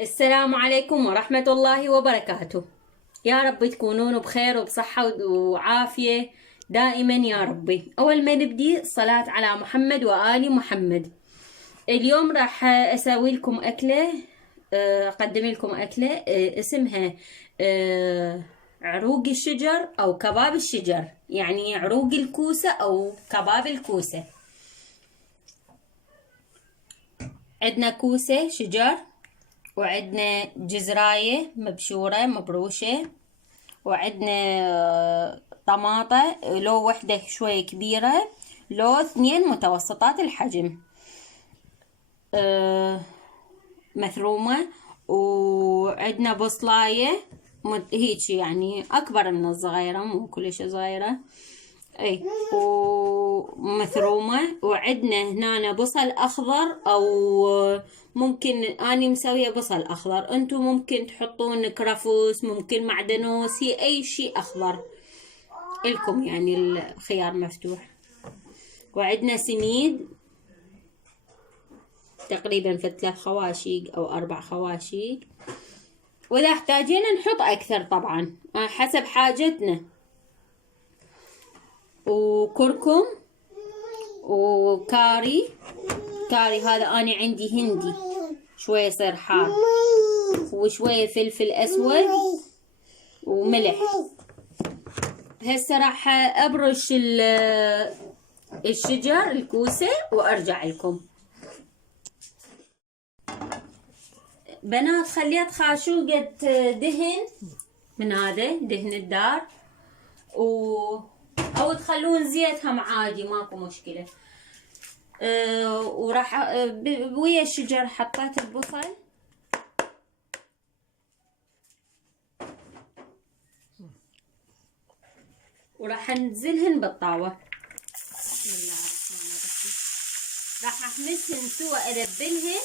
السلام عليكم ورحمة الله وبركاته. يا رب تكونون بخير وبصحة وعافية دائما يا ربي. أول ما نبدي الصلاة على محمد وآل محمد. اليوم راح أسوي لكم أكلة، أقدم لكم أكلة اسمها عروق الشجر أو كباب الشجر، يعني عروق الكوسة أو كباب الكوسة. عندنا كوسة شجر، وعندنا جزراية مبشورة مبروشة، وعندنا طماطة، لو وحدة شوية كبيرة، لو اثنين متوسطات الحجم مثرومة، وعندنا بصلاية هيك يعني أكبر من الصغيرة، مو كلش صغيرة، اي ومثرومة. وعندنا هنا بصل اخضر، او ممكن اني مسوية بصل اخضر، انتم ممكن تحطون كرفس، ممكن معدنوس، هي اي شيء اخضر الكم، يعني الخيار مفتوح. وعندنا سميد تقريبا في 3 خواشيق او 4 خواشيق، واذا احتاجينا نحط اكثر طبعا حسب حاجتنا. وكركم وكاري، هذا أنا عندي هندي شوية يصير حار، وشوية فلفل أسود وملح. هسه راح أبرش الشجر الكوسة وأرجع لكم. بنات خليت خاشوقة دهن من هذا دهن الدار، أو تخلون زيت هم عادي ماكو مشكلة. وراح ويا الشجر حطيت البصل، وراح انزلهن بالطاوة. بسم الله الرحمن الرحيم. راح احمسهن سوا، ادبلهن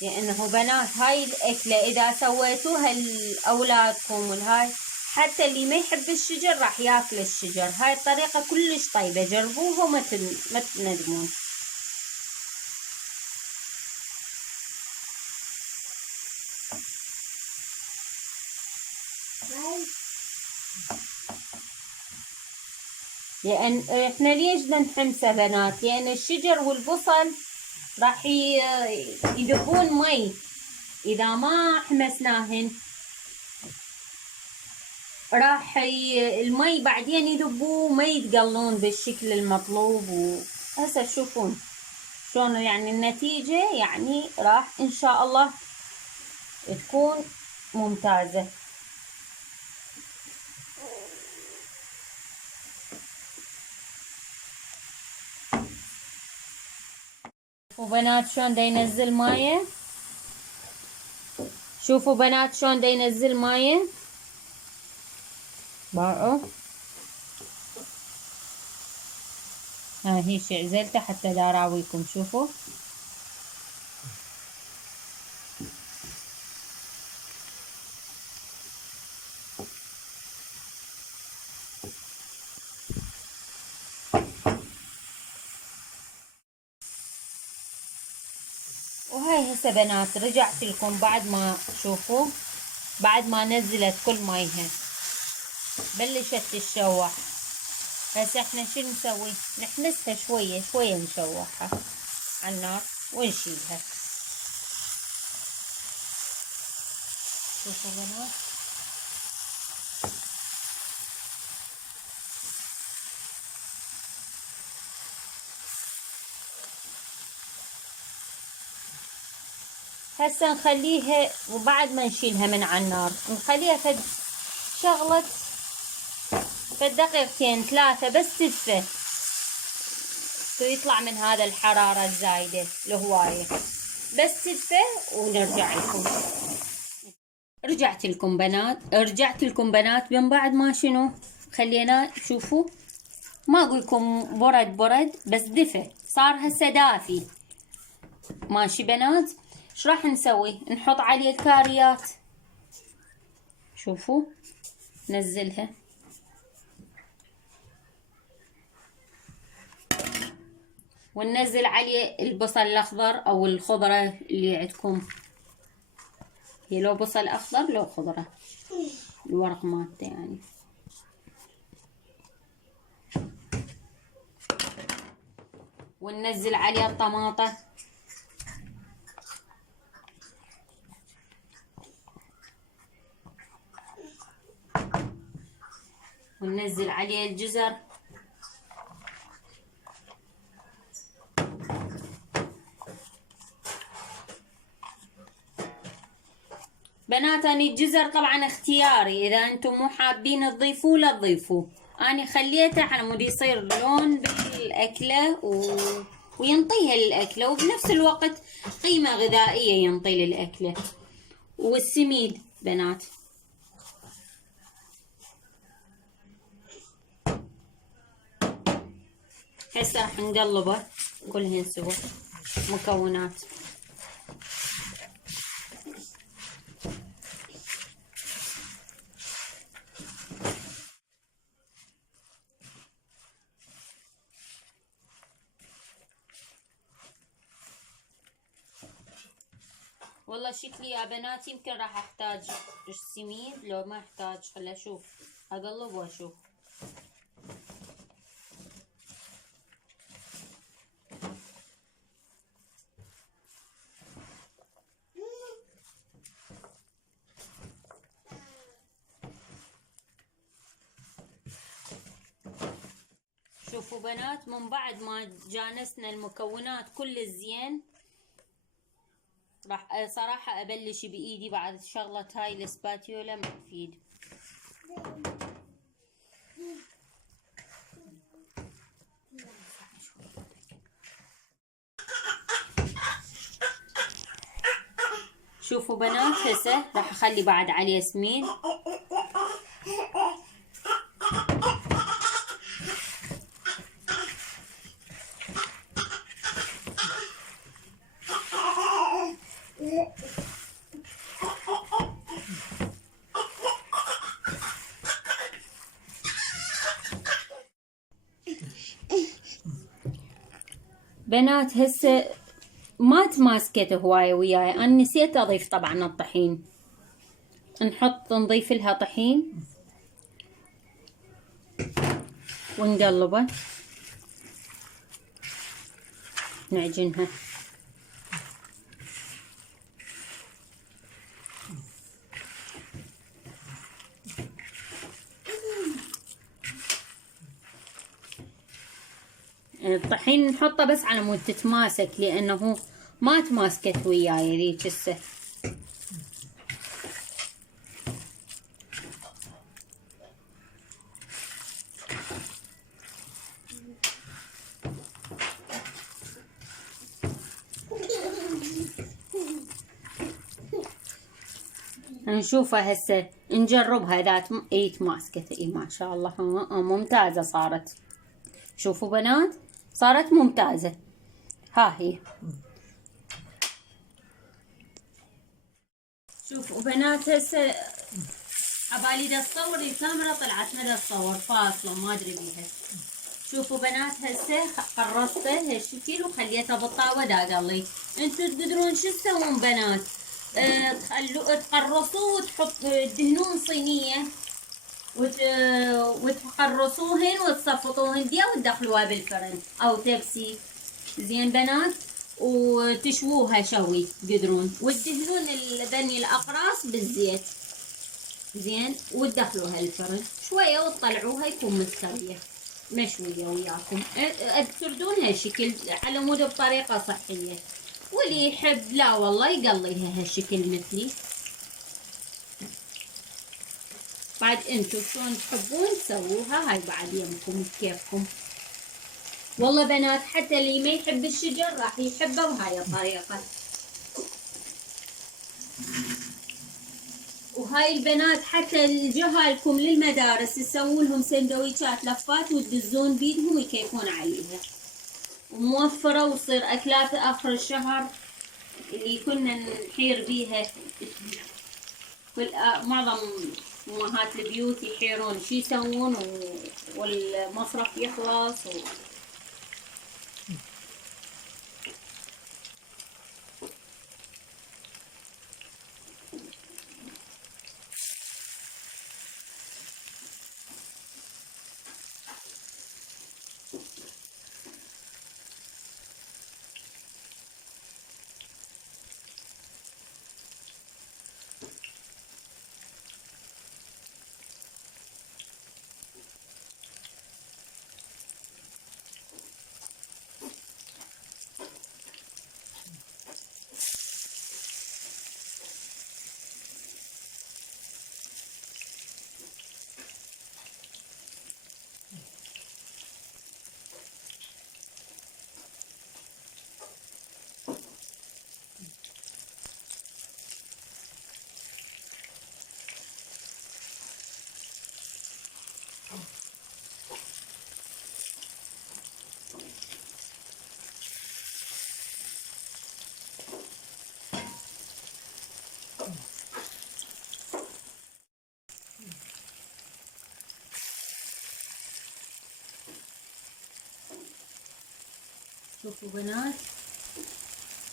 لانه بنات هاي الاكله اذا سويتوها لاولادكم والهاي، حتى اللي ما يحب الشجر راح ياكل الشجر. هاي الطريقه كلش طيبه، جربوها وما تندمون. لان احنا ليش بدنا نحمسه بنات؟ لان الشجر والبصل راح يدبون مي، اذا ما حمسناهن راح المي بعدين يذبوا ما يتقلون بالشكل المطلوب. وهسه تشوفون شلون يعني النتيجة، يعني راح ان شاء الله تكون ممتازة. وبنات شلون دا ينزل مايه، شوفوا بنات شلون دا ينزل مايه، باعوا هي عزلته حتى دا اراويكم. شوفوا وهاي هسه بنات رجعت لكم بعد ما شوفوا، بعد ما نزلت كل مايها بلشت تتشوح. هسه احنا شو نسوي؟ نحمسها شوية شوية، نشوحها على النار ونشيلها. شوفوا بنات هسه نخليها، وبعد ما نشيلها من على النار نخليها فد شغلة فد دقيقتين 3 بس تدفى، ويطلع من هذا الحرارة الزايدة الهواية، بس تدفى ونرجع لكم. رجعت لكم بنات من بعد ما شنو خلينا. شوفوا ما اقولكم برد بس دفى، صار هسه دافي. ماشي بنات. ايش راح نسوي؟ نحط عليه الكاريات. شوفوا نزلها. وننزل عليه البصل الاخضر او الخضرة اللي عندكم، هي لو بصل اخضر لو خضرة، الورق مالته يعني. وننزل عليه الطماطة. وننزل عليه الجزر. بنات اني الجزر طبعا اختياري، اذا انتم مو حابين تضيفوه لا تضيفوه، اني خليته على مود يصير لون بالاكله وينطيها للاكله، وبنفس الوقت قيمه غذائيه ينطي للاكله. والسميد بنات هسه راح نقلبه كلهن سوا مكونات. والله شكلي يا بنات يمكن راح احتاج السميد، لو ما احتاج خلي اشوف، اقلب واشوف. شوفوا بنات، من بعد ما جانسنا المكونات كل الزين، راح صراحة ابلش بايدي بعد شغلة هاي الاسباتيولا ما تفيد. شوفوا بنات هسه راح اخلي بعد عليه سميد. بنات هسه ما تماسكت هواية وياي، انا نسيت اضيف طبعا الطحين. نضيف لها طحين ونقلبه نعجنها. الطحين نحطه بس على مود تتماسك، لانه ما تماسكت وياي ذيك هسه. نشوفها هسه نجربها اذا تماسكت. اي ما شاء الله ممتازة صارت. شوفوا بنات صارت ممتازة. ها هي. شوفوا بنات هسه عبالي دا تصور الكاميرا طلعت ما تصور فاصلة ما ادري بيها. شوفوا بنات هسه قرصته هالشكل وخليته بالطاوة دا اقلي. انتو تقدرون شو تسوون بنات؟ تقرصوه تدهنون صينية وتقرصوهن وتصفطوهن ديا وتدخلوها بالفرن او تبسي. زين بنات، وتشووها شوي تقدرون، وتدهنون ذني الاقراص بالزيت زين، وتدخلوها الفرن شويه وتطلعوها يكون مستويه مشويه وياكم. تردونها هالشكل على مود بطريقه صحيه، واللي يحب لا والله يقليها هالشكل مثلي. بعد انتو شلون تحبون تسووها هاي بعد يمكم بكيفكم. والله بنات حتى اللي ما يحب الشجر راح يحبه بهاي الطريقة. هاي البنات حتى الجهالكم للمدارس تسوون لهم سندويشات لفات وتدزون بيدهم ويكيفون عليها، وموفرة وتصير أكلات آخر الشهر اللي كنا نحير بيها. معظم أمهات البيوت يحيرون شو يسوون والمصرف يخلص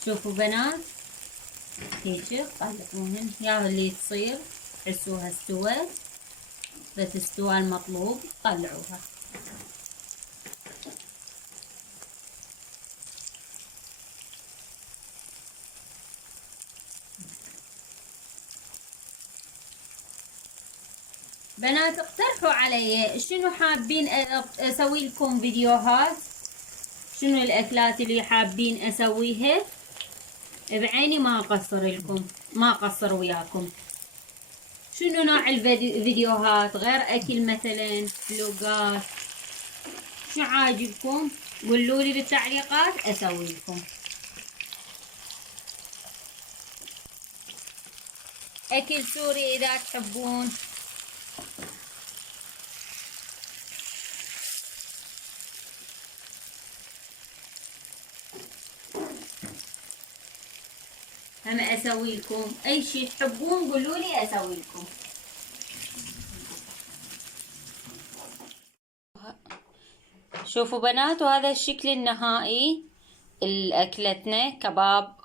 شوفوا بنات هيك طلعوهن يا اللي تصير تحسوها استوت، بس استوى المطلوب طلعوها. بنات اقترحوا علي شنو حابين اسوي لكم فيديوهات، شنو الاكلات اللي حابين اسويها، بعيني ما اقصر لكم، ما اقصر وياكم. شنو نوع الفيديوهات غير اكل مثلا فلوقات، شو عاجبكم قولوا لي بالتعليقات اسوي لكم. اكل سوري اذا تحبون. هم اسوي لكم اي شيء تحبون قولوا لي اسوي لكم. شوفوا بنات، وهذا الشكل النهائي الاكلتنا كباب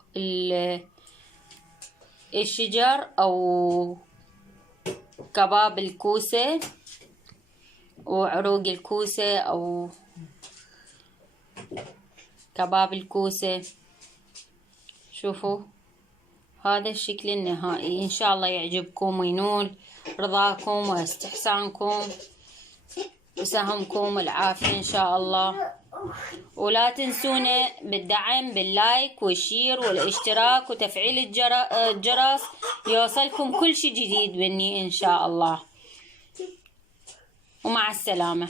الشجر او كباب الكوسة وعروق الكوسة او كباب الكوسة. شوفوا هذا الشكل النهائي، ان شاء الله يعجبكم وينول رضاكم واستحسانكم وسهمكم العافية ان شاء الله. ولا تنسونا بالدعم باللايك والشير والاشتراك وتفعيل الجرس ليوصلكم كل شي جديد مني ان شاء الله. ومع السلامة.